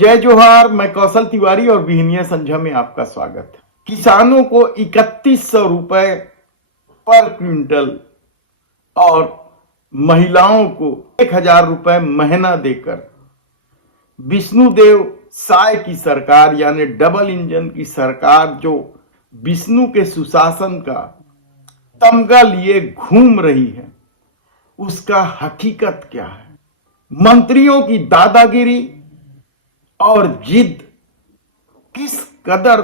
जय जोहार। मैं कौशल तिवारी और बिहनिया संझा में आपका स्वागत है। किसानों को 3100 रुपए पर क्विंटल और महिलाओं को 1000 रुपए महीना देकर विष्णुदेव साय की सरकार यानी डबल इंजन की सरकार जो विष्णु के सुशासन का तमगा लिए घूम रही है, उसका हकीकत क्या है? मंत्रियों की दादागिरी और जिद किस कदर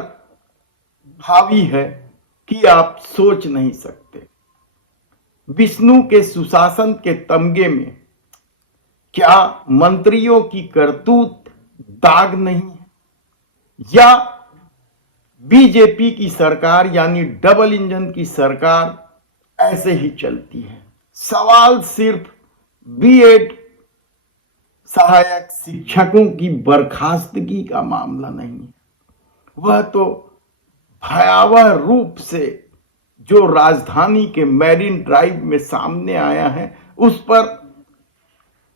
हावी है कि आप सोच नहीं सकते। विष्णु के सुशासन के तमगे में क्या मंत्रियों की करतूत दाग नहीं है, या बीजेपी की सरकार यानी डबल इंजन की सरकार ऐसे ही चलती है? सवाल सिर्फ बीएड सहायक शिक्षकों की बर्खास्तगी का मामला नहीं है, वह तो भयावह रूप से जो राजधानी के मैरिन ड्राइव में सामने आया है, उस पर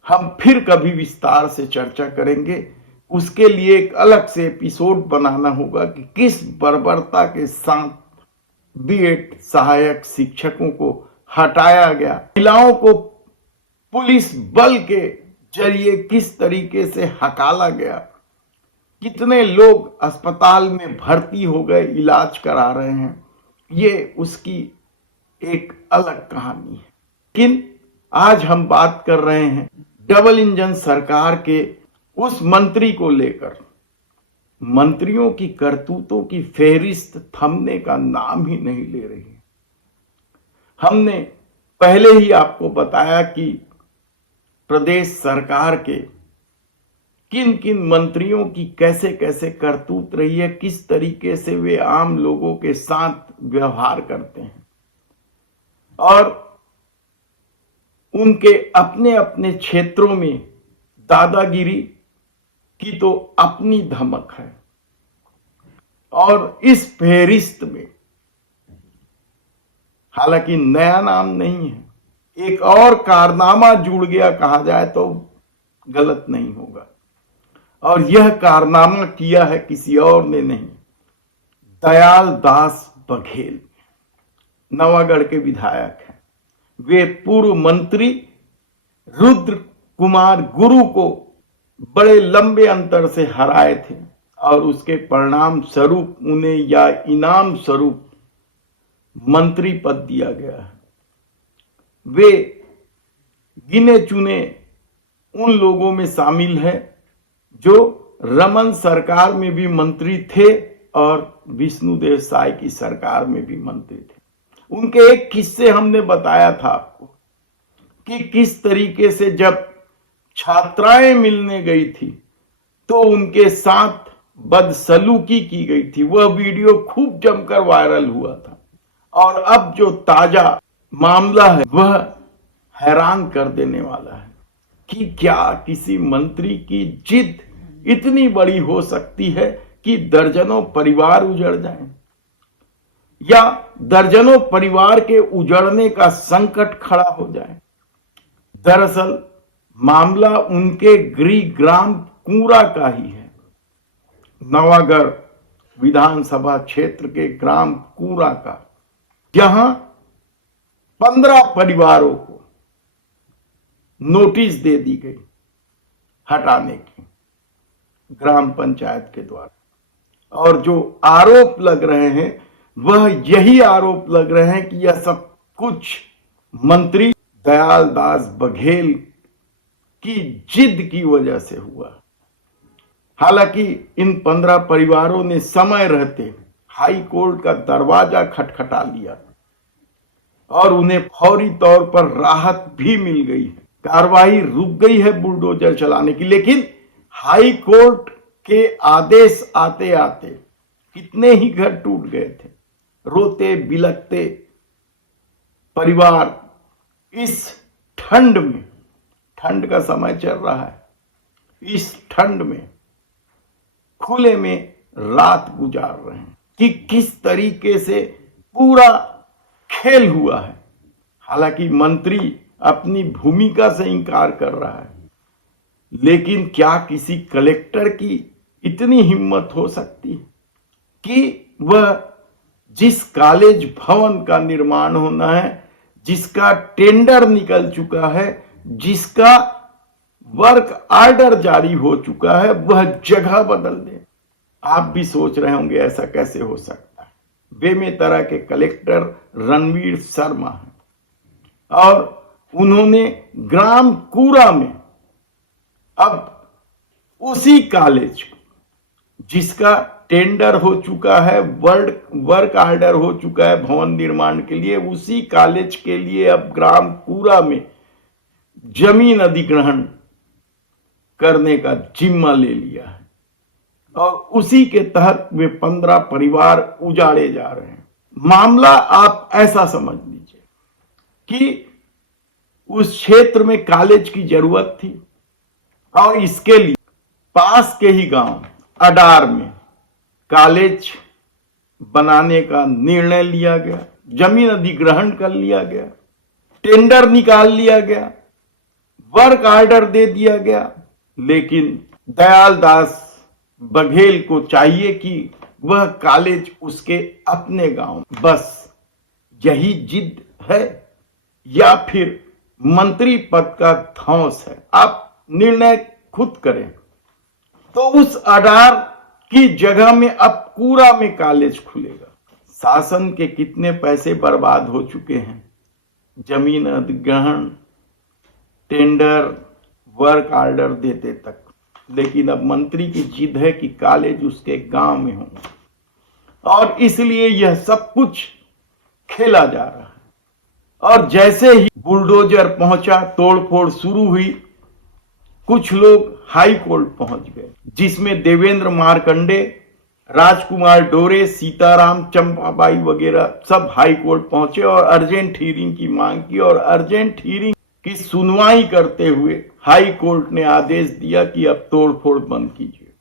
हम फिर कभी विस्तार से चर्चा करेंगे। उसके लिए एक अलग से एपिसोड बनाना होगा कि किस बर्बरता के साथ बीएड सहायक शिक्षकों को हटाया गया, महिलाओं को पुलिस बल के जरिए किस तरीके से हकाला गया, कितने लोग अस्पताल में भर्ती हो गए, इलाज करा रहे हैं, ये उसकी एक अलग कहानी है। लेकिन आज हम बात कर रहे हैं डबल इंजन सरकार के उस मंत्री को लेकर। मंत्रियों की करतूतों की फेहरिस्त थमने का नाम ही नहीं ले रही है। हमने पहले ही आपको बताया कि प्रदेश सरकार के किन किन मंत्रियों की कैसे कैसे करतूत रही है, किस तरीके से वे आम लोगों के साथ व्यवहार करते हैं, और उनके अपने अपने क्षेत्रों में दादागिरी की तो अपनी धमक है। और इस फेहरिस्त में हालांकि नया नाम नहीं है, एक और कारनामा जुड़ गया कहा जाए तो गलत नहीं होगा, और यह कारनामा किया है किसी और ने नहीं, दयाल दास बघेल नवागढ़ के विधायक हैं। वे पूर्व मंत्री रुद्र कुमार गुरु को बड़े लंबे अंतर से हराए थे, और उसके परिणाम स्वरूप उन्हें या इनाम स्वरूप मंत्री पद दिया गया है। वे गिने चुने उन लोगों में शामिल हैं जो रमन सरकार में भी मंत्री थे और विष्णुदेव साय की सरकार में भी मंत्री थे। उनके एक किस्से हमने बताया था आपको कि किस तरीके से जब छात्राएं मिलने गई थी तो उनके साथ बदसलूकी की गई थी। वह वीडियो खूब जमकर वायरल हुआ था, और अब जो ताजा मामला है वह हैरान कर देने वाला है कि क्या किसी मंत्री की जिद इतनी बड़ी हो सकती है कि दर्जनों परिवार उजड़ जाएं, या दर्जनों परिवार के उजड़ने का संकट खड़ा हो जाए। दरअसल मामला उनके गृह ग्राम कूरा का ही है। नवागढ़ विधानसभा क्षेत्र के ग्राम कूरा का, जहां 15 परिवारों को नोटिस दे दी गई हटाने की ग्राम पंचायत के द्वारा, और जो आरोप लग रहे हैं वह यही आरोप लग रहे हैं कि यह सब कुछ मंत्री दयाल दास बघेल की जिद की वजह से हुआ। हालांकि इन 15 परिवारों ने समय रहते हाई कोर्ट का दरवाजा खटखटा लिया और उन्हें फौरी तौर पर राहत भी मिल गई है। कार्रवाई रुक गई है बुलडोजर चलाने की, लेकिन हाई कोर्ट के आदेश आते आते कितने ही घर टूट गए थे। रोते बिलखते परिवार इस ठंड में, ठंड का समय चल रहा है, इस ठंड में खुले में रात गुजार रहे हैं कि किस तरीके से पूरा खेल हुआ है। हालांकि मंत्री अपनी भूमिका से इंकार कर रहा है, लेकिन क्या किसी कलेक्टर की इतनी हिम्मत हो सकती है कि वह जिस कॉलेज भवन का निर्माण होना है, जिसका टेंडर निकल चुका है, जिसका वर्क ऑर्डर जारी हो चुका है, वह जगह बदल दे? आप भी सोच रहे होंगे ऐसा कैसे हो सकता है। बेमेतरा के कलेक्टर रणवीर शर्मा हैं और उन्होंने ग्राम कूरा में अब उसी कॉलेज जिसका टेंडर हो चुका है, वर्क ऑर्डर हो चुका है भवन निर्माण के लिए, उसी कॉलेज के लिए अब ग्राम कूरा में जमीन अधिग्रहण करने का जिम्मा ले लिया है और उसी के तहत वे 15 परिवार उजाड़े जा रहे हैं। मामला आप ऐसा समझ लीजिए कि उस क्षेत्र में कॉलेज की जरूरत थी और इसके लिए पास के ही गांव अडार में कॉलेज बनाने का निर्णय लिया गया, जमीन अधिग्रहण कर लिया गया, टेंडर निकाल लिया गया, वर्क ऑर्डर दे दिया गया। लेकिन दयाल दास बघेल को चाहिए कि वह कॉलेज उसके अपने गांव, बस यही जिद है या फिर मंत्री पद का धौंस है? आप निर्णय खुद करें। तो उस अडार की जगह में अब कूरा में कॉलेज खुलेगा। शासन के कितने पैसे बर्बाद हो चुके हैं, जमीन अधिग्रहण, टेंडर, वर्क ऑर्डर देते तक, लेकिन अब मंत्री की जिद है कि कॉलेज उसके गांव में हो और इसलिए यह सब कुछ खेला जा रहा है। और जैसे ही बुलडोजर पहुंचा, तोड़फोड़ शुरू हुई, कुछ लोग हाई कोर्ट पहुंच गए, जिसमें देवेंद्र मार्कंडे, राजकुमार डोरे, सीताराम, चंपाबाई वगैरह सब हाई कोर्ट पहुंचे और अर्जेंट हियरिंग की मांग की और अर्जेंट हियरिंग की सुनवाई करते हुए हाई कोर्ट ने आदेश दिया कि अब तोड़फोड़ बंद कीजिए।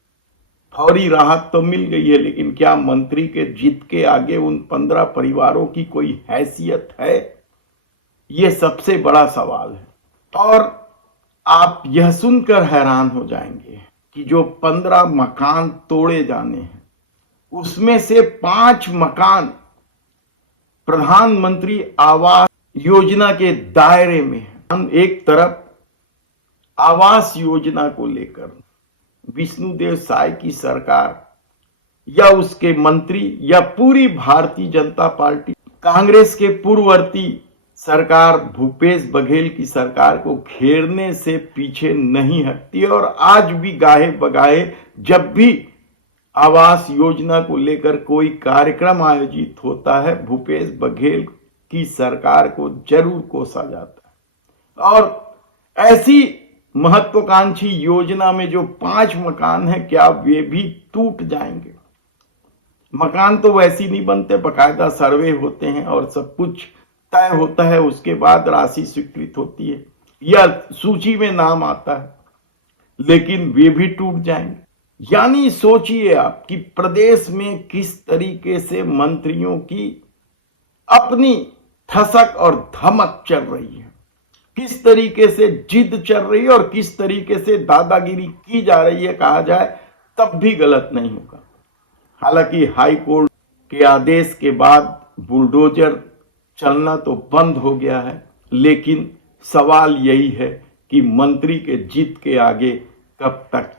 फौरी राहत तो मिल गई है, लेकिन क्या मंत्री के जिद के आगे उन 15 परिवारों की कोई हैसियत है? यह सबसे बड़ा सवाल है। और आप यह सुनकर हैरान हो जाएंगे कि जो 15 मकान तोड़े जाने हैं, उसमें से 5 मकान प्रधानमंत्री आवास योजना के दायरे में है। एक तरफ आवास योजना को लेकर विष्णुदेव साय की सरकार या उसके मंत्री या पूरी भारतीय जनता पार्टी, कांग्रेस के पूर्ववर्ती सरकार भूपेश बघेल की सरकार को घेरने से पीछे नहीं हटती और आज भी गाहे बगाहे जब भी आवास योजना को लेकर कोई कार्यक्रम आयोजित होता है, भूपेश बघेल की सरकार को जरूर कोसा जाता है। और ऐसी महत्वाकांक्षी योजना में जो 5 मकान है, क्या वे भी टूट जाएंगे? मकान तो वैसे नहीं बनते, बकायदा सर्वे होते हैं और सब कुछ तय होता है, उसके बाद राशि स्वीकृत होती है या सूची में नाम आता है, लेकिन वे भी टूट जाएंगे। यानी सोचिए आप कि प्रदेश में किस तरीके से मंत्रियों की अपनी ठसक और धमक चल रही है, किस तरीके से जिद चल रही है और किस तरीके से दादागिरी की जा रही है, कहा जाए तब भी गलत नहीं होगा। हालांकि हाई कोर्ट के आदेश के बाद बुलडोजर चलना तो बंद हो गया है, लेकिन सवाल यही है कि मंत्री के जिद के आगे कब तक